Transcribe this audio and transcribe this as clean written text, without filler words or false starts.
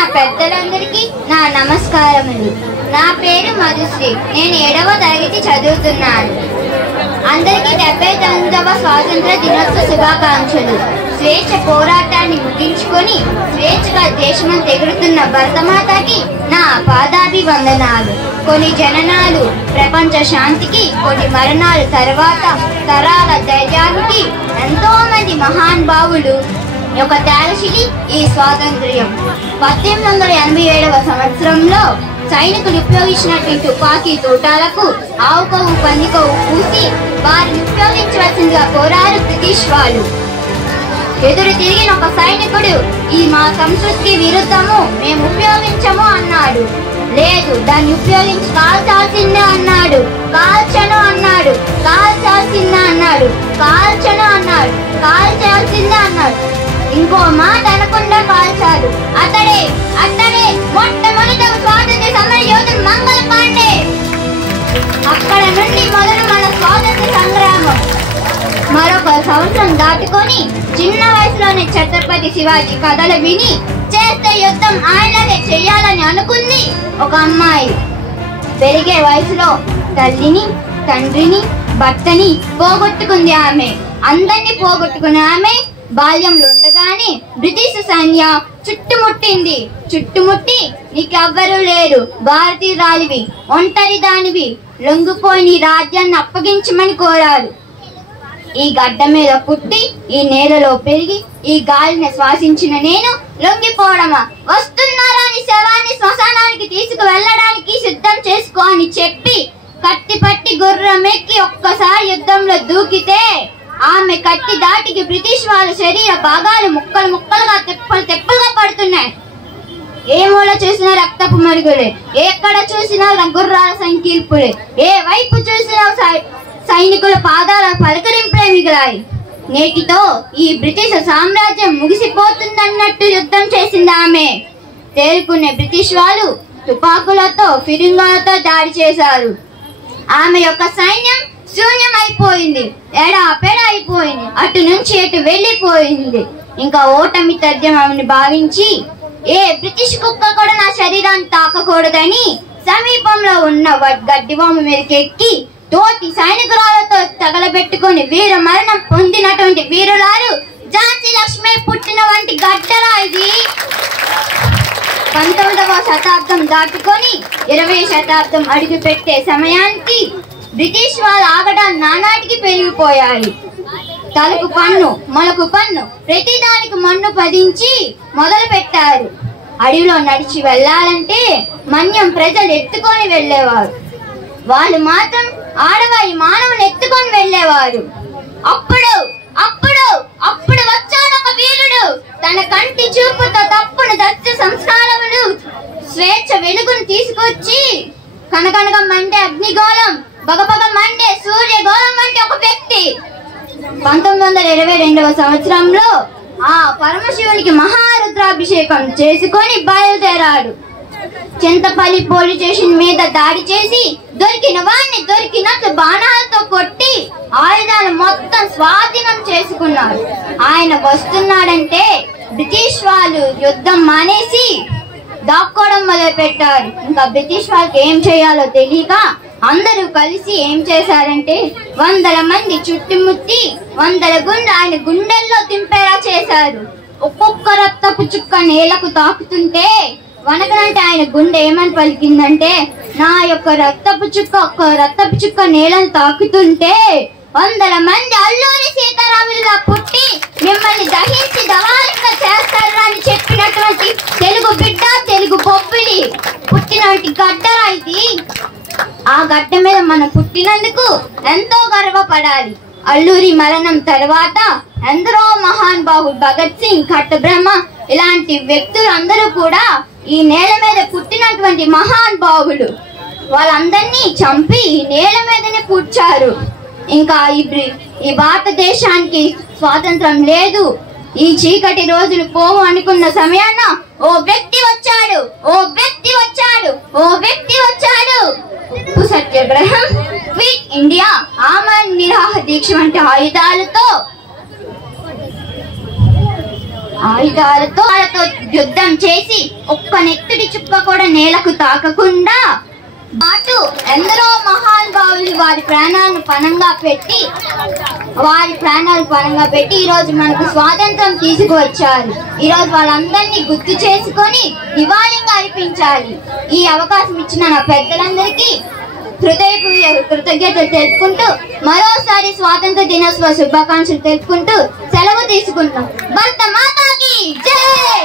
నా పెద్దలందరికీ నా నమస్కారములు. నా పేరు మధుశ్రీ. నేను 7వ తరగతి చదువుతున్నాను. అందరికీ 79వ స్వాతంత్ర దినోత్సవ శుభాకాంక్షలు. స్వేచ్ఛ పోరాటాన్ని ముగించుకొని స్వేచ్ఛగా దేశమంతా ఎగురుతున్న భరతమాతకి నా పాదాభివందనాలు. కొన్ని జననాలు ప్రపంచ శాంతికి, కొన్ని మరణాలు తర్వాత తరాల ధైర్యానికి ఎంతో మంది మహానుభావులు ఒక త్యాగశీలి ఈ స్వాతంత్ర్యం. 1887వ సంవత్సరంలో సైనికులు ఉపయోగించినటువంటి తుపాకీ తోటాలకు ఆవు కొవ్వు పంది కొవ్వు పూసి వారిని ఉపయోగించవలసిందిగా కోరారు బ్రిటిష్ వాళ్ళు. ఎదురు తిరిగిన ఒక సైనికుడు, ఈ మా సంస్కృతికి విరుద్ధము, మేము ఉపయోగించము అన్నాడు. లేదు, దాన్ని ఉపయోగించి కాల్చాల్సిందే అన్నాడు. కాల్చను అన్నాడు. కాల్చాల్సిందే అన్నాడు. కాల్చను అన్నాడు. కాల్చాల్సిందే అన్నాడు. ఇంకో మాట అనకుండా కాల్చాడు. అతడే మొట్టమొదటి స్వాతంత్ర సమర యోధుడు మంగళ పాండే. అక్కడ నుండి మొదలు మన స్వాతంత్ర సంగ్రామం. మరొక సంవత్సరం దాటుకొని చిన్న వయసులోనే ఛత్రపతి శివాజీ కథలు విని చేస్తే యుద్ధం ఆయనదే చెయ్యాలని అనుకుంది ఒక అమ్మాయి. పెరిగే వయసులో తల్లిని, తండ్రిని, భర్తని పోగొట్టుకుంది ఆమె. అందరినీ పోగొట్టుకున్న ఆమె బాల్యంలో ఉండగానే బ్రిటిష్ సైన్యం చుట్టుముట్టి నీకెవ్వరూ లేరు, భారతీయురాలివి, ఒంటరి దానివి, లొంగిపోయి నీ రాజ్యాన్ని అప్పగించమని కోరారు. ఈ గడ్డ మీద పుట్టి ఈ నేలలో పెరిగి ఈ గాలిని శ్వాసించిన నేను లొంగిపోవడమా? వస్తున్నారా నీ శవాన్ని శ్మశానానికి తీసుకు వెళ్ళడానికి సిద్ధం చేసుకో అని చెప్పి కత్తి పట్టి గుర్రమెక్కి ఒక్కసారి యుద్ధంలో దూకితే ఆమె కత్తి దాటికి బ్రిటిష్ వాళ్ళ శరీర భాగాలు ముక్కలు ముక్కలుగా తెప్పలుగా పడుతున్నాయి. ఏ మూల చూసినా రక్తపు మరుగులే, ఎక్కడ చూసినా గుర్రాల సంకీర్పులే, ఏ వైపు చూసినా సైనికుల పాదాల పలకరింపులే మిగిలాయి. నేటితో ఈ బ్రిటిష్ సామ్రాజ్యం ముగిసిపోతుందన్నట్టు యుద్ధం చేసింది ఆమె. తేరుకునే బ్రిటిష్ వాళ్ళు తుపాకులతో, ఫిరింగులతో దాడి చేశారు. ఆమె యొక్క సైన్యం శూన్యమైపోయింది, ఎడాపెడా అయిపోయింది, అటు నుంచి ఎటు వెళ్ళిపోయింది. ఇంకా ఓటమి తథ్యమని భావించి ఏ బ్రిటిష్ కుక్క కూడా నా శరీరాన్ని తాకకూడదని సమీపంలో ఉన్న గడ్డివామ మీదకెక్కి తోటి సైనికురాలతో తగలబెట్టుకుని వీర మరణం పొందినటువంటి వీరులారు ఝాన్సీ లక్ష్మి పుట్టిన వంటి గడ్డరా ఇది. 19వ శతాబ్దం దాటుకొని 20వ శతాబ్దం అడుగు పెట్టే సమయానికి బ్రిటిష్ వాళ్ళు ఆగడాలు నానాటికి పెరిగిపోయాయి. తలకు పన్ను, మొలకు పన్ను, ప్రతిదానికి మన్ను పదించి మొదలు పెట్టారు. అడవిలో నడిచి వెళ్ళాలంటే మన్యం ప్రజలు ఎత్తుకొని వెళ్ళేవారు. వాళ్ళు మాత్రం ఆడవారి మానవులు ఎత్తుకొని వెళ్ళేవారు. అప్పుడు వచ్చాడు ఒక వీరుడు. తన కంటి చూపుతో తప్పును దచ్చ సంస్కారములు స్వేచ్ఛ వెలుగును తీసుకొచ్చి కనకనక మండే అగ్నిగోళం, బగబగ మండే సూర్యగోళం వంటి ఒక వ్యక్తి 1922వ సంవత్సరంలో ఆ పరమశివునికి మహారుద్రాభిషేకం చేసుకొని బయలుదేరాడు. చింతపల్లి పోలీస్ స్టేషన్ మీద దాడి చేసి దొరికిన వాడిని దొరికినట్లు బాణాలతో కొట్టి ఆయుధాలు మొత్తం స్వాధీనం చేసుకున్నారు. ఆయన వస్తున్నాడంటే బ్రిటిష్ వాళ్ళు యుద్ధం మానేసి దాక్కోవడం మొదలు పెట్టారు. ఇంకా బ్రిటిష్ వాళ్ళకి ఏం చేయాలో తెలియక అందరూ కలిసి ఏం చేశారంటే 100 మంది చుట్టుముట్టి 100 గుండె ఆయన గుండెల్లో దింపేలా చేశారు. ఒక్కొక్క రక్తపు చుక్క నేలకు తాకుతుంటే వనకనంటే ఆయన గుండె ఏమని పలికిందంటే, నా యొక్క రక్తపు చుక్క నేలను తాకుతుంటే 100 మంది అల్లూరి సీతారాములుగా పుట్టి మిమ్మల్ని దహించి దవాలంగా చేస్తారు అని చెప్పినటువంటి తెలుగు బిడ్డ, తెలుగు బొబ్బిలి పుట్టినటువంటి గడ్డరా ఇది. ఆ గడ్డ మీద మనం పుట్టినందుకు ఎంతో గర్వపడాలి. అల్లూరి మరణం తర్వాత ఎందరో మహానుభావులు భగత్ సింగ్, కట్టబ్రహ్మ ఇలాంటి వ్యక్తులు అందరూ కూడా ఈ నేల మీద పుట్టినటువంటి మహానుభావులు. వాళ్ళందరినీ చంపి ఈ నేల మీదనే కూర్చారు. ఇంకా ఈ భారతదేశానికి స్వాతంత్రం లేదు, ఈ చీకటి రోజులు పోవు అనుకున్న సమయాన ఓ వ్యక్తి వచ్చాడు. ఉప్పు సత్యాగ్రహం, క్విట్ ఇండియా, ఆమరణ నిరాహార దీక్ష వంటి ఆయుధాలతో యుద్ధం చేసి ఒక్క నెత్తుడి చుక్క కూడా నేలకు తాకకుండా అటు ఎందరో మహానుభావులు వారి ప్రాణాలను పణంగా పెట్టి ఈరోజు మనకు స్వాతంత్రం తీసుకువచ్చారు. ఈరోజు వాళ్ళందరినీ గుర్తు చేసుకొని నివాళిగా అర్పించాలి. ఈ అవకాశం ఇచ్చిన నా పెద్దలందరికీ హృదయపూర్వక కృతజ్ఞతలు తెలుపుకుంటూ మరోసారి స్వాతంత్ర దినోత్సవ శుభాకాంక్షలు తెలుపుకుంటూ సెలవు తీసుకుంటాం. భారత మాతాకి జై.